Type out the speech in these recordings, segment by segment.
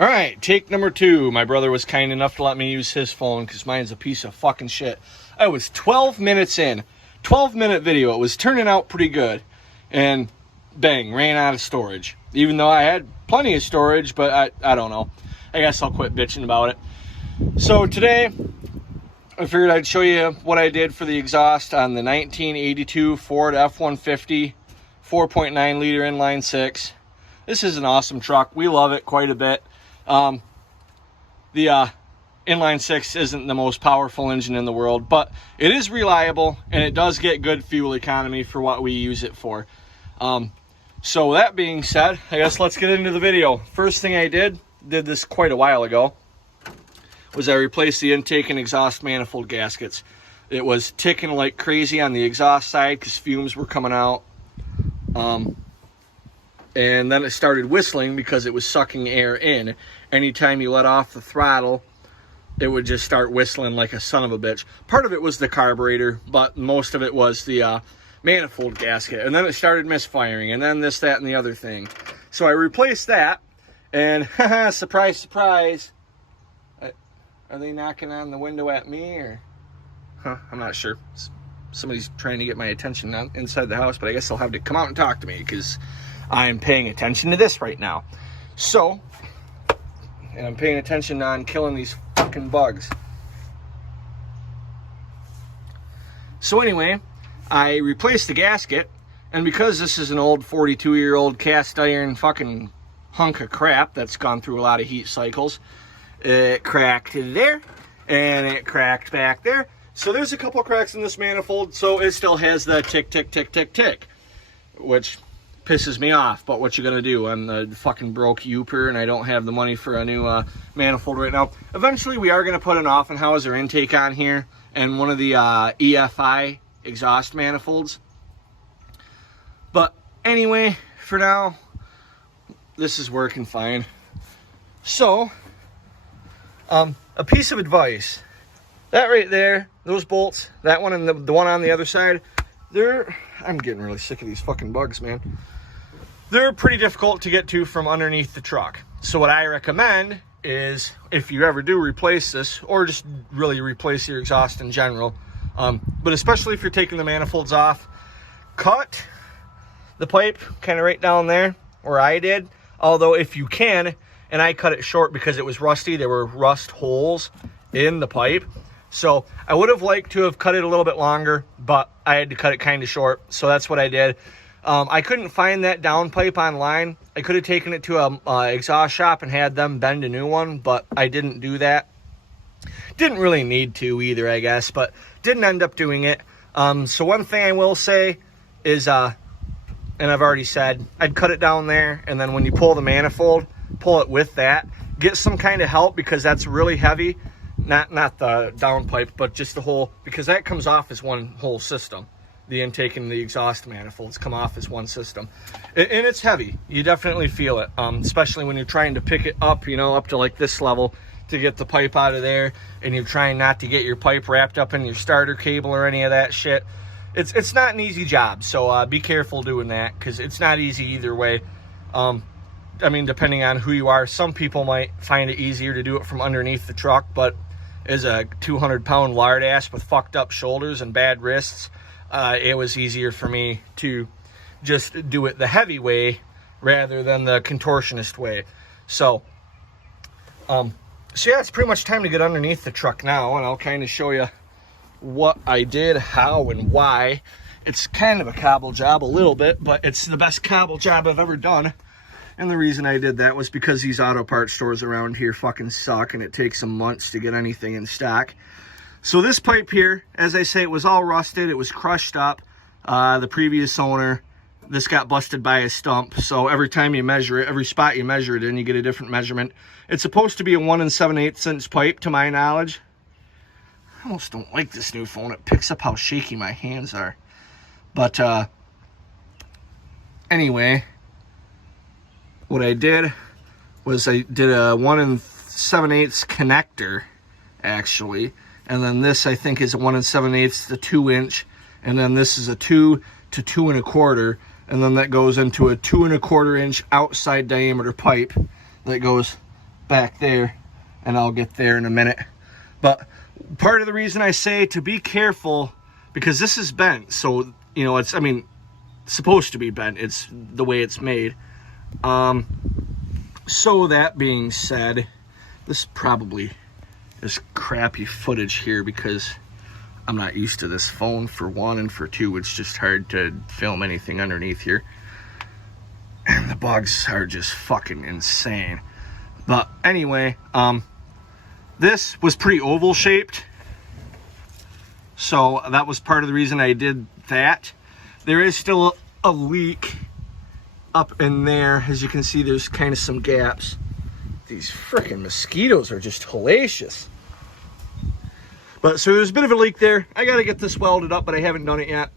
All right, take number 2. My brother was kind enough to let me use his phone because mine's a piece of fucking shit. I was 12 minutes in. 12-minute video. It was turning out pretty good. And bang, ran out of storage. Even though I had plenty of storage, but I don't know. I guess I'll quit bitching about it. So today, I figured I'd show you what I did for the exhaust on the 1982 Ford F150 4.9 liter inline 6. This is an awesome truck. We love it quite a bit. The inline 6 isn't the most powerful engine in the world, but it is reliable and it does get good fuel economy for what we use it for. So that being said, I guess let's get into the video. First thing I did this quite a while ago, was I replaced the intake and exhaust manifold gaskets. It was ticking like crazy on the exhaust side because fumes were coming out. And then it started whistling because it was sucking air in. Anytime you let off the throttle, it would just start whistling like a son of a bitch. Part of it was the carburetor, but most of it was the manifold gasket. And then it started misfiring, and then this, that, and the other thing. So I replaced that, and surprise, surprise. Are they knocking on the window at me, or? I'm not sure. Somebody's trying to get my attention inside the house, but I guess they'll have to come out and talk to me because I'm paying attention to this right now. So, and I'm paying attention on killing these fucking bugs. So anyway, I replaced the gasket, and because this is an old 42-year-old cast iron fucking hunk of crap that's gone through a lot of heat cycles, it cracked there, and it cracked back there. So there's a couple cracks in this manifold, so it still has the tick, tick, tick, tick, tick, which pisses me off, but what you gonna do? I'm the fucking broke youper and I don't have the money for a new manifold right now. Eventually we are gonna put an Offenhauser intake on here and one of the EFI exhaust manifolds. But anyway, for now, this is working fine. So, a piece of advice. That right there, those bolts, that one and the one on the other side, I'm getting really sick of these fucking bugs, man. They're pretty difficult to get to from underneath the truck. So what I recommend is, if you ever do replace this, or just really replace your exhaust in general, but especially if you're taking the manifolds off, cut the pipe kind of right down there, where I did. Although if you can, and I cut it short because it was rusty, there were rust holes in the pipe. So I would have liked to have cut it a little bit longer, but I had to cut it kind of short. So that's what I did. I couldn't find that down pipe online. I could have taken it to a exhaust shop and had them bend a new one, but I didn't do that. Didn't really need to either, I guess, but didn't end up doing it. So one thing I will say is, and I've already said, I'd cut it down there, and then when you pull the manifold, pull it with that. Get some kind of help because that's really heavy. Not the down pipe, but just the whole, because that comes off as one whole system. The intake and the exhaust manifolds come off as one system. And it's heavy. You definitely feel it, especially when you're trying to pick it up, you know, up to like this level to get the pipe out of there, and you're trying not to get your pipe wrapped up in your starter cable or any of that shit. It's not an easy job, so be careful doing that, because it's not easy either way. I mean, depending on who you are, some people might find it easier to do it from underneath the truck, but as a 200-pound lard ass with fucked up shoulders and bad wrists, it was easier for me to just do it the heavy way rather than the contortionist way. So yeah, it's pretty much time to get underneath the truck now, and I'll kind of show you what I did, how, and why. It's kind of a cobble job a little bit, but it's the best cobble job I've ever done. And the reason I did that was because these auto parts stores around here fucking suck, and it takes some months to get anything in stock. So this pipe here, as I say, it was all rusted. It was crushed up. The previous owner, this got busted by a stump. So every time you measure it, every spot you measure it in, you get a different measurement. It's supposed to be a 1 7/8 inch pipe, to my knowledge. I almost don't like this new phone. It picks up how shaky my hands are. But anyway, what I did was I did a 1 7/8 connector, actually. And then this, I think, is a 1 7/8 to 2 inch. And then this is a 2 to 2 1/4. And then that goes into a 2 1/4 inch outside diameter pipe that goes back there, and I'll get there in a minute. But part of the reason I say to be careful, because this is bent, so, you know, it's, I mean, supposed to be bent. It's the way it's made. So that being said, this probably is crappy footage here because I'm not used to this phone, for one, and for two, it's just hard to film anything underneath here. And the bugs are just fucking insane. But anyway, this was pretty oval shaped, so that was part of the reason I did that. There is still a leak up in there. As you can see, there's kind of some gaps. These freaking mosquitoes are just hellacious. But so there's a bit of a leak there. I gotta get this welded up, but I haven't done it yet.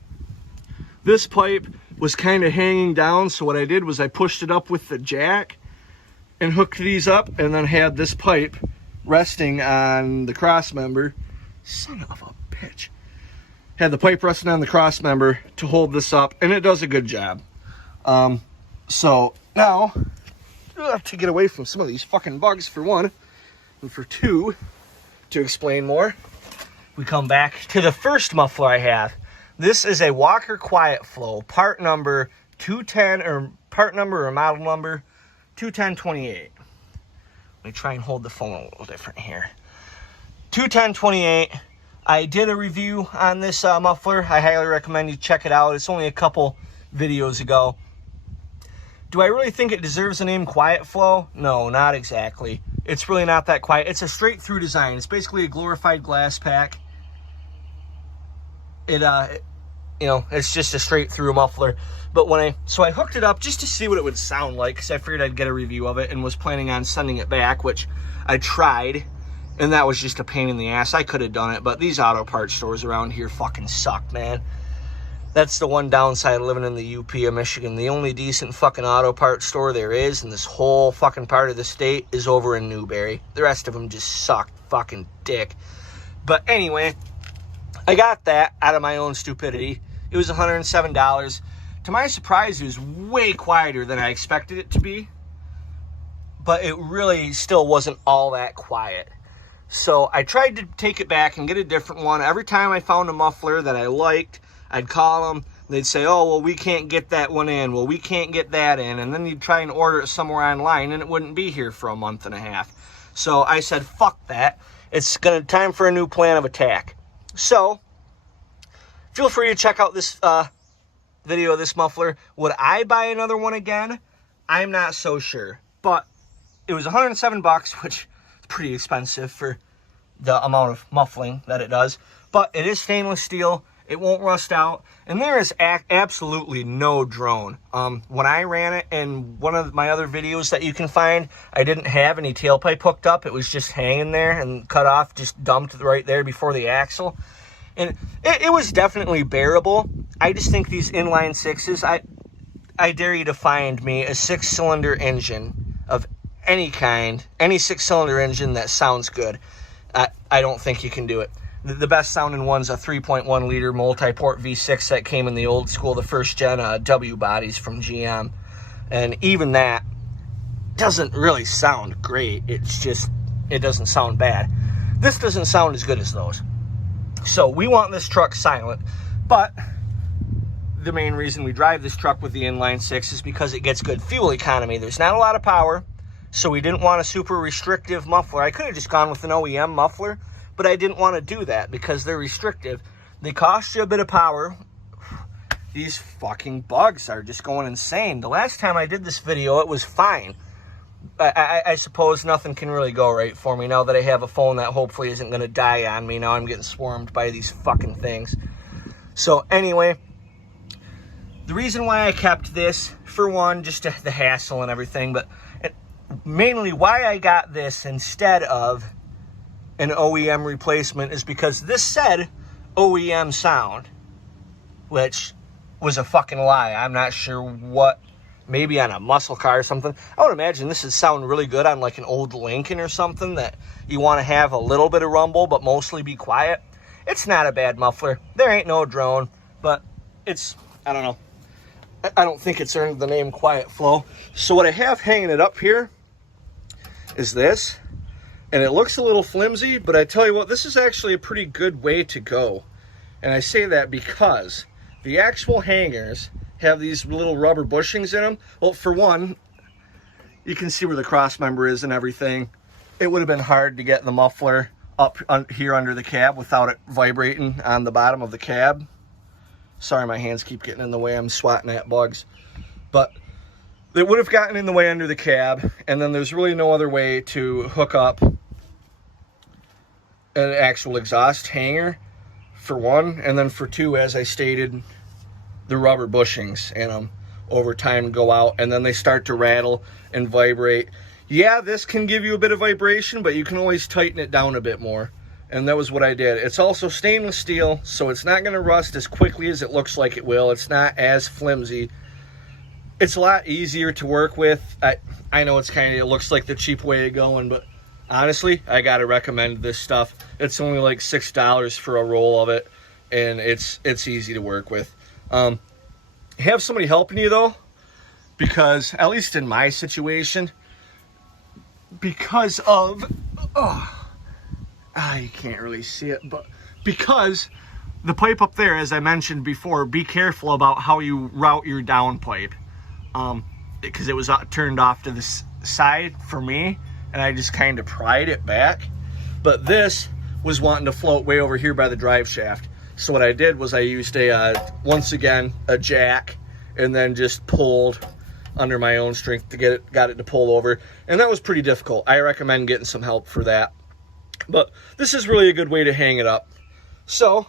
This pipe was kind of hanging down, so what I did was I pushed it up with the jack and hooked these up, and then had this pipe resting on the cross member. Son of a bitch. Had the pipe resting on the cross member to hold this up, and it does a good job. So now, to get away from some of these fucking bugs, for one, and for two, to explain more, we come back to the first muffler I have. This is a Walker Quiet Flow, part number 210, or part number or model number 21028. Let me try and hold the phone a little different here. 21028. I did a review on this muffler. I highly recommend you check it out. It's only a couple videos ago. Do I really think it deserves the name Quiet Flow? No, not exactly. It's really not that quiet. It's a straight through design. It's basically a glorified glass pack. You know, it's just a straight through muffler. But so I hooked it up just to see what it would sound like, because I figured I'd get a review of it, and was planning on sending it back, which I tried, and that was just a pain in the ass. I could have done it, but these auto parts stores around here fucking suck, man. That's the one downside of living in the UP of Michigan. The only decent fucking auto parts store there is in this whole fucking part of the state is over in Newberry. The rest of them just suck fucking dick. But anyway, I got that out of my own stupidity. It was $107. To my surprise, it was way quieter than I expected it to be. But it really still wasn't all that quiet. So I tried to take it back and get a different one. Every time I found a muffler that I liked, I'd call them. They'd say, oh, well, we can't get that one in. Well, we can't get that in. And then you'd try and order it somewhere online, and it wouldn't be here for a month and a half. So I said, fuck that. It's time for a new plan of attack. So feel free to check out this video of this muffler. Would I buy another one again? I'm not so sure. But it was $107, which is pretty expensive for the amount of muffling that it does. But it is stainless steel. It won't rust out. And there is absolutely no drone. When I ran it in one of my other videos that you can find, I didn't have any tailpipe hooked up. It was just hanging there and cut off, just dumped right there before the axle. And it was definitely bearable. I just think these inline sixes, I dare you to find me a 6-cylinder engine of any kind, any 6-cylinder engine that sounds good. I don't think you can do it. The best sounding one's a 3.1 liter multi-port V6 that came in the old school, the first gen W bodies from GM. And even that doesn't really sound great. It's just, it doesn't sound bad. This doesn't sound as good as those. So we want this truck silent, but the main reason we drive this truck with the inline six is because it gets good fuel economy. There's not a lot of power, so we didn't want a super restrictive muffler. I could have just gone with an OEM muffler, but I didn't want to do that because they're restrictive. They cost you a bit of power. These fucking bugs are just going insane. The last time I did this video, it was fine. I suppose nothing can really go right for me now that I have a phone that hopefully isn't going to die on me. Now I'm getting swarmed by these fucking things. So anyway, the reason why I kept this, for one, just the hassle and everything, but mainly why I got this instead of an OEM replacement is because this said OEM sound, which was a fucking lie. I'm not sure what, maybe on a muscle car or something. I would imagine this would sound really good on like an old Lincoln or something that you want to have a little bit of rumble but mostly be quiet. It's not a bad muffler. There ain't no drone, but it's, I don't know. I don't think it's earned the name Quiet Flow. So what I have hanging it up here is this. And it looks a little flimsy, but I tell you what, this is actually a pretty good way to go. And I say that because the actual hangers have these little rubber bushings in them. Well, for one, you can see where the cross member is and everything. It would have been hard to get the muffler up here under the cab without it vibrating on the bottom of the cab. Sorry, my hands keep getting in the way. I'm swatting at bugs. But it would have gotten in the way under the cab, and then there's really no other way to hook up an actual exhaust hanger, for one, and then for two, as I stated, the rubber bushings in them over time go out, and then they start to rattle and vibrate. Yeah, this can give you a bit of vibration, but you can always tighten it down a bit more, and that was what I did. It's also stainless steel, so it's not going to rust as quickly as it looks like it will. It's not as flimsy. It's a lot easier to work with. I know it looks like the cheap way of going, but honestly, I gotta recommend this stuff. It's only like $6 for a roll of it, and it's easy to work with. Have somebody helping you though, because at least in my situation, because of you can't really see it, but because the pipe up there, as I mentioned before, be careful about how you route your down pipe, because it was turned off to the side for me, and I just kind of pried it back. But this was wanting to float way over here by the drive shaft. So what I did was I used once again, a jack, and then just pulled under my own strength to got it to pull over. And that was pretty difficult. I recommend getting some help for that. But this is really a good way to hang it up. So,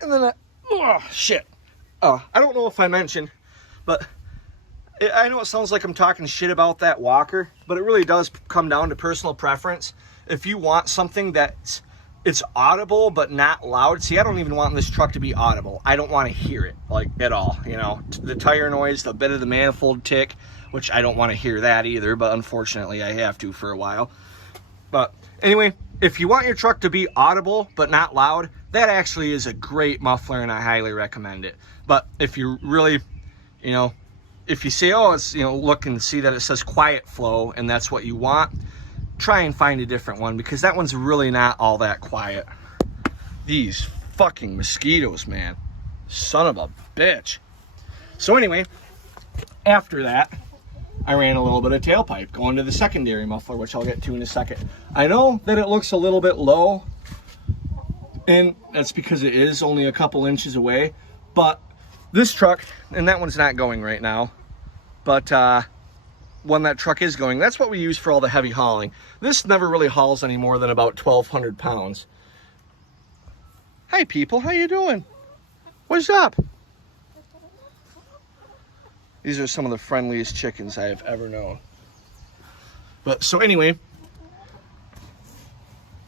and then, I don't know if I mentioned, but I know it sounds like I'm talking shit about that walker, but it really does come down to personal preference. If you want something that's audible but not loud, see, I don't even want this truck to be audible. I don't want to hear it like at all. You know, the tire noise, the bit of the manifold tick, which I don't want to hear that either, but unfortunately I have to for a while. But anyway, if you want your truck to be audible but not loud, that actually is a great muffler, and I highly recommend it. But if you really, if you say, oh, it's, look and see that it says quiet flow and that's what you want, try and find a different one, because that one's really not all that quiet. These fucking mosquitoes, man. Son of a bitch. So anyway, after that, I ran a little bit of tailpipe going to the secondary muffler, which I'll get to in a second. I know that it looks a little bit low, and that's because it is only a couple inches away, but this truck, and that one's not going right now, but when that truck is going, that's what we use for all the heavy hauling. This never really hauls any more than about 1,200 pounds. Hi people, how you doing? What's up? These are some of the friendliest chickens I have ever known. But so anyway,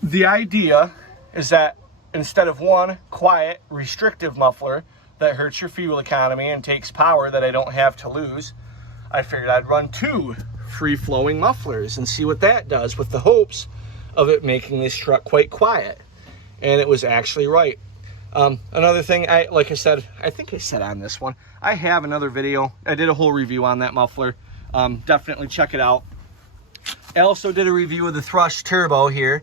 the idea is that instead of one quiet, restrictive muffler that hurts your fuel economy and takes power that I don't have to lose, I figured I'd run two free-flowing mufflers and see what that does, with the hopes of it making this truck quite quiet. And it was actually right. Another thing, like I said, I think I said on this one, I have another video. I did a whole review on that muffler. Definitely check it out. I also did a review of the Thrush Turbo here.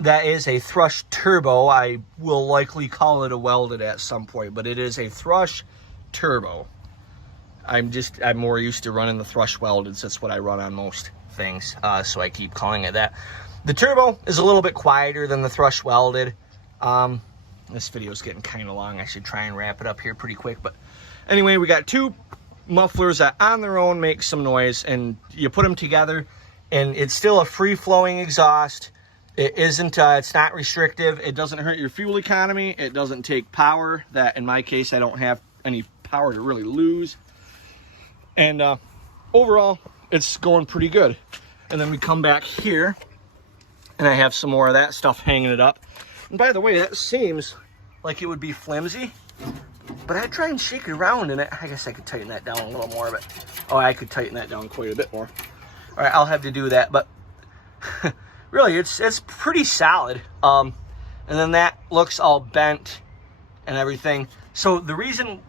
That is a Thrush Turbo. I will likely call it a welded at some point, but it is a Thrush Turbo. I'm more used to running the Thrush welded. That's what I run on most things, so I keep calling it that. The Turbo is a little bit quieter than the Thrush welded. This video is getting kind of long. I should try and wrap it up here pretty quick. But anyway, we got two mufflers that on their own make some noise, and you put them together, and it's still a free-flowing exhaust. It isn't, it's not restrictive. It doesn't hurt your fuel economy. It doesn't take power that, in my case, I don't have any power to really lose. And overall, it's going pretty good. And then we come back here, and I have some more of that stuff hanging it up. And by the way, that seems like it would be flimsy, but I try and shake it around, and I guess I could tighten that down a little more, but I could tighten that down quite a bit more. All right, I'll have to do that, but really, it's pretty solid. And then that looks all bent and everything. So the reason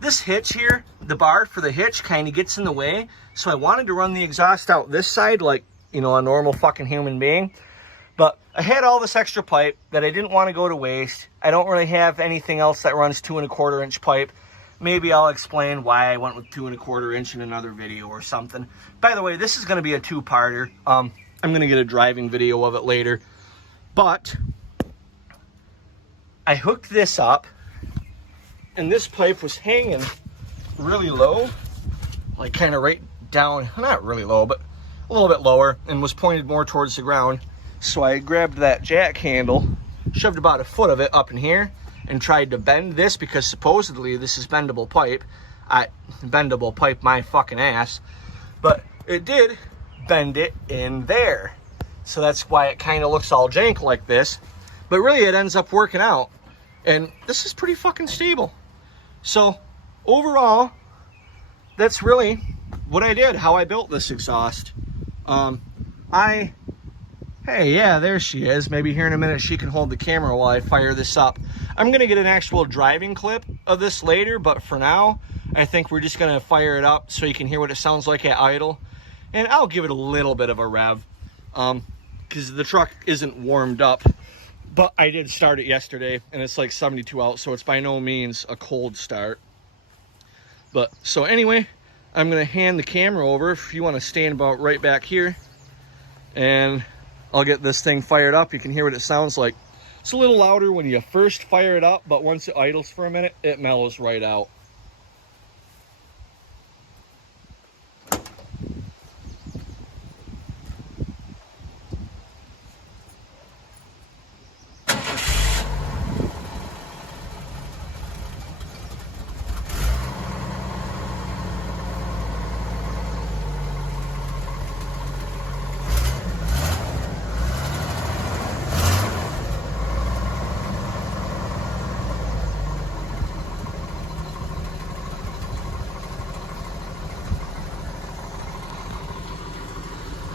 this hitch here, the bar for the hitch kind of gets in the way. So I wanted to run the exhaust out this side like, you know, a normal fucking human being. But I had all this extra pipe that I didn't want to go to waste. I don't really have anything else that runs 2 1/4 inch pipe. Maybe I'll explain why I went with 2 1/4 inch in another video or something. By the way, this is going to be a 2-parter. I'm going to get a driving video of it later. But I hooked this up, and this pipe was hanging really low, like kind of right down, not really low, but a little bit lower, and was pointed more towards the ground. So I grabbed that jack handle, shoved about 1 foot of it up in here, and tried to bend this, because supposedly this is bendable pipe. Bendable pipe my fucking ass. But it did bend it in there. So that's why it kind of looks all jank like this. But really it ends up working out. And this is pretty fucking stable. So overall, that's really what I did, how I built this exhaust. Hey, yeah, there she is. Maybe here in a minute she can hold the camera while I fire this up. I'm going to get an actual driving clip of this later, but for now, I think we're just going to fire it up so you can hear what it sounds like at idle. And I'll give it a little bit of a rev, because the truck isn't warmed up. But I did start it yesterday, and it's like 72 out, so it's by no means a cold start. But, so anyway, I'm going to hand the camera over if you want to stand about right back here. And I'll get this thing fired up. You can hear what it sounds like. It's a little louder when you first fire it up, but once it idles for a minute, it mellows right out.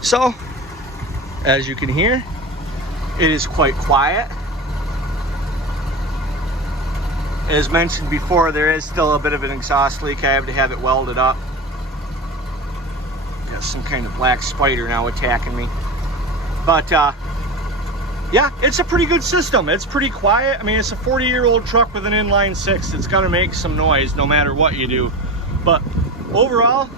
So, as you can hear, it is quite quiet. As mentioned before, there is still a bit of an exhaust leak. I have to have it welded up. Got some kind of black spider now attacking me. But, yeah, it's a pretty good system. It's pretty quiet. I mean, it's a 40-year-old truck with an inline 6. It's gonna make some noise no matter what you do. But overall,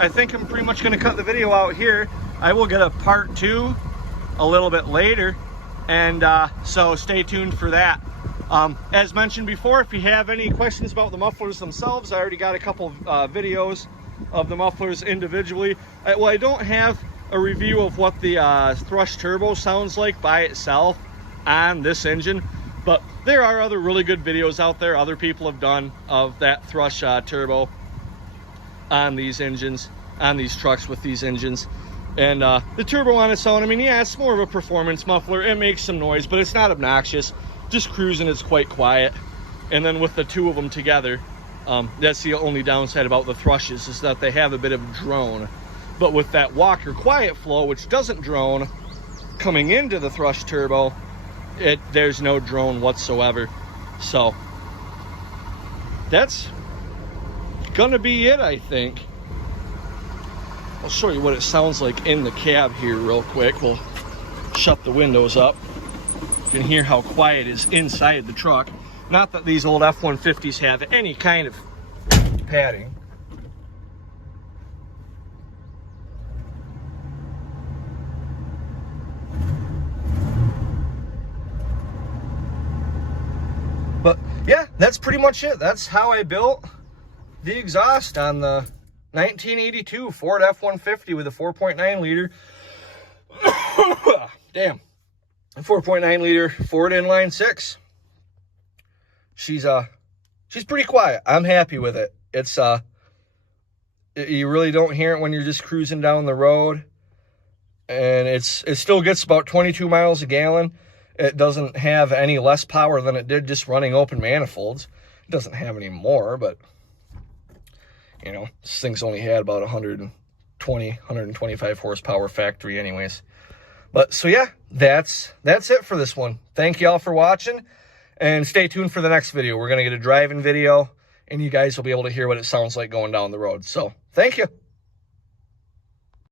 I think I'm pretty much going to cut the video out here. I will get a part 2 a little bit later, and so stay tuned for that. As mentioned before, if you have any questions about the mufflers themselves, I already got a couple videos of the mufflers individually. Well, I don't have a review of what the thrush turbo sounds like by itself on this engine, but there are other really good videos out there other people have done of that thrush turbo on these engines, on these trucks with these engines. And the turbo on its own, I mean, yeah, it's more of a performance muffler. It makes some noise, but it's not obnoxious. Just cruising, it's quite quiet. And then with the two of them together, that's the only downside about the thrushes, is that they have a bit of drone. But with that Walker Quiet Flow, which doesn't drone, coming into the thrush turbo, there's no drone whatsoever. So that's gonna be it, I think. I'll show you what it sounds like in the cab here real quick. We'll shut the windows up. You can hear how quiet it is inside the truck. Not that these old F150s have any kind of padding. But yeah, that's pretty much it. That's how I built the exhaust on the 1982 Ford F150 with a 4.9 liter. Damn. A 4.9 liter Ford inline 6. She's pretty quiet. I'm happy with it. It's you really don't hear it when you're just cruising down the road, and it still gets about 22 miles a gallon. It doesn't have any less power than it did just running open manifolds. It doesn't have any more, but you know, this thing's only had about 125 horsepower factory anyways. But so yeah, that's it for this one. Thank you all for watching, and stay tuned for the next video. We're gonna get a driving video and you guys will be able to hear what it sounds like going down the road. So thank you.